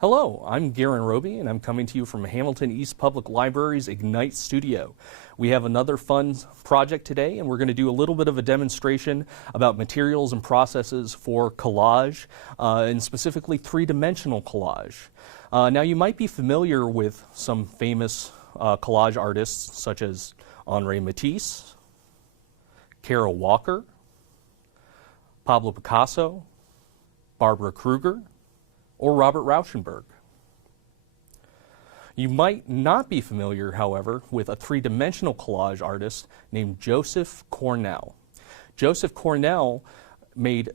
Hello, I'm Garen and I'm coming to you from Hamilton East Public Library's Ignite Studio. We have another fun project today, and we're going to do a little bit of a demonstration about materials and processes for collage, and specifically three-dimensional collage. Now, you might be familiar with some famous collage artists such as Henri Matisse, Kara Walker, Pablo Picasso, Barbara Kruger, or Robert Rauschenberg. You might not be familiar, however, with a three-dimensional collage artist named Joseph Cornell. Joseph Cornell made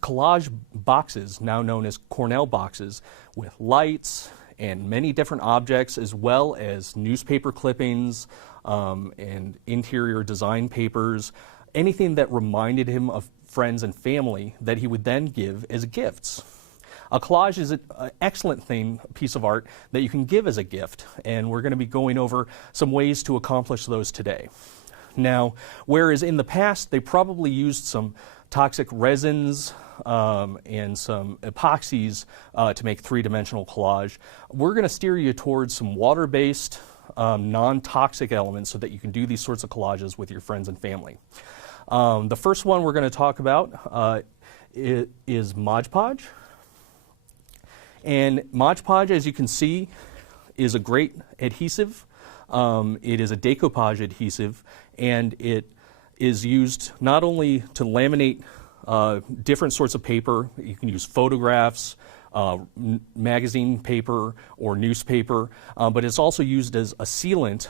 collage boxes, now known as Cornell boxes, with lights and many different objects, as well as newspaper clippings and interior design papers, anything that reminded him of friends and family that he would then give as gifts. A collage is an excellent piece of art that you can give as a gift, and we're going to be going over some ways to accomplish those today. Now, whereas in the past they probably used some toxic resins and some epoxies to make three-dimensional collage, we're going to steer you towards some water-based, non-toxic elements so that you can do these sorts of collages with your friends and family. The first one we're going to talk about is Mod Podge. And Mod Podge, as you can see, is a great adhesive. It is a decoupage adhesive, and it is used not only to laminate different sorts of paper. You can use photographs, magazine paper, or newspaper, but it's also used as a sealant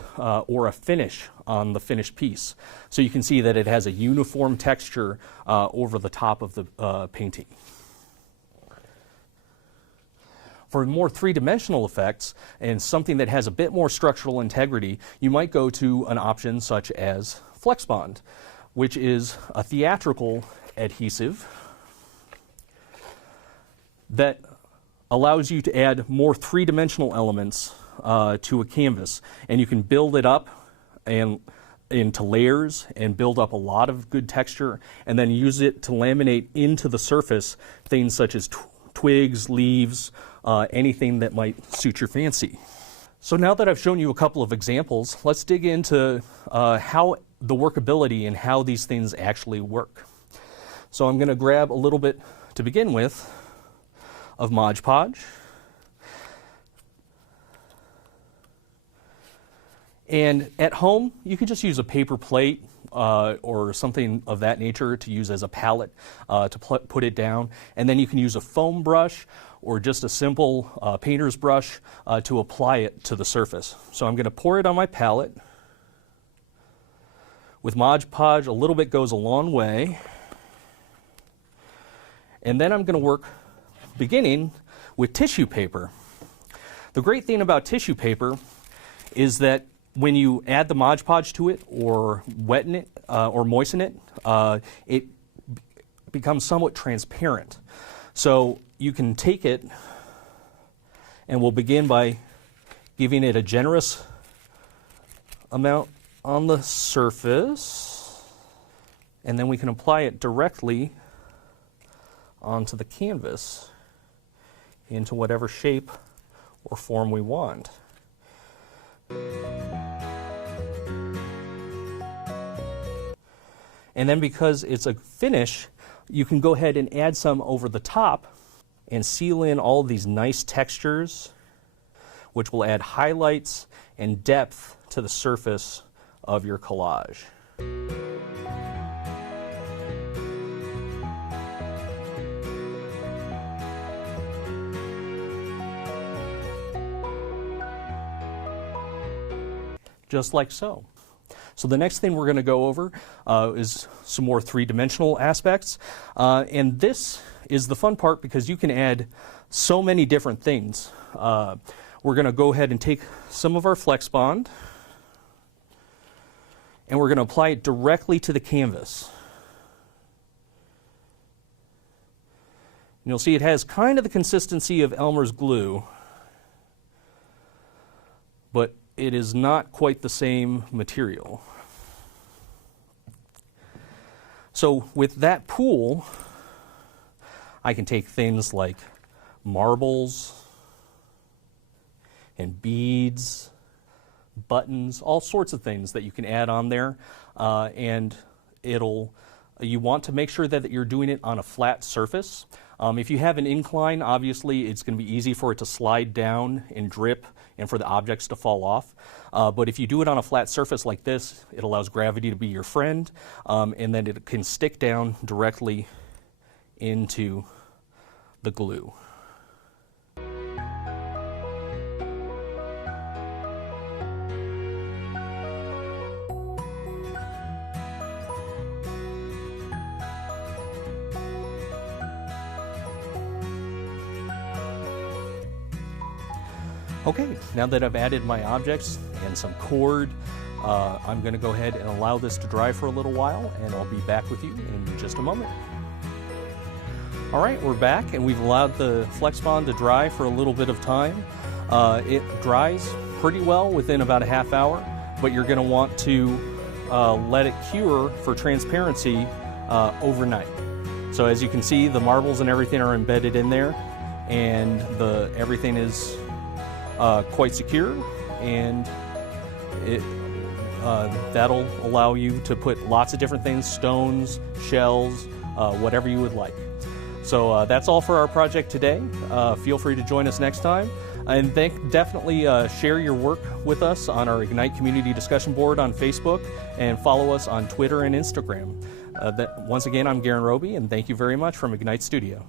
or a finish on the finished piece. So you can see that it has a uniform texture over the top of the painting. For more three-dimensional effects and something that has a bit more structural integrity, you might go to an option such as FlexBond, which is a theatrical adhesive that allows you to add more three-dimensional elements to a canvas. And you can build it up into layers and build up a lot of good texture, and then use it to laminate into the surface things such as twigs, leaves, anything that might suit your fancy. So now that I've shown you a couple of examples, let's dig into how the workability and how these things actually work. So I'm going to grab a little bit to begin with of Mod Podge. And at home, you can just use a paper plate or something of that nature to use as a palette to put it down. And then you can use a foam brush or just a simple painter's brush to apply it to the surface. So I'm going to pour it on my palette. With Mod Podge, a little bit goes a long way. And then I'm going to work, beginning with tissue paper. The great thing about tissue paper is that when you add the Mod Podge to it or wetten it or moisten it, it becomes somewhat transparent. So you can take it, and we'll begin by giving it a generous amount on the surface, and then we can apply it directly onto the canvas into whatever shape or form we want. And then because it's a finish, you can go ahead and add some over the top and seal in all these nice textures, which will add highlights and depth to the surface of your collage. Just like so. So the next thing we're going to go over is some more three-dimensional aspects. And this is the fun part because you can add so many different things. We're going to go ahead and take some of our FlexBond, and we're going to apply it directly to the canvas. And you'll see it has kind of the consistency of Elmer's glue, but it is not quite the same material. So with that pool, I can take things like marbles, and beads, buttons, all sorts of things that you can add on there, and you want to make sure that you're doing it on a flat surface. If you have an incline, obviously it's going to be easy for it to slide down and drip and for the objects to fall off. But if you do it on a flat surface like this, it allows gravity to be your friend, and then it can stick down directly into the glue. Okay, now that I've added my objects and some cord, I'm going to go ahead and allow this to dry for a little while, and I'll be back with you in just a moment. All right, we're back, and we've allowed the Flex Bond to dry for a little bit of time. It dries pretty well within about a half hour, but you're going to want to let it cure for transparency overnight. So as you can see, the marbles and everything are embedded in there, and everything is quite secure, and that'll allow you to put lots of different things, stones, shells, whatever you would like. So that's all for our project today. Feel free to join us next time, and definitely share your work with us on our Ignite Community Discussion Board on Facebook, and follow us on Twitter and Instagram. Once again, I'm Garen Roby, and thank you very much from Ignite Studio.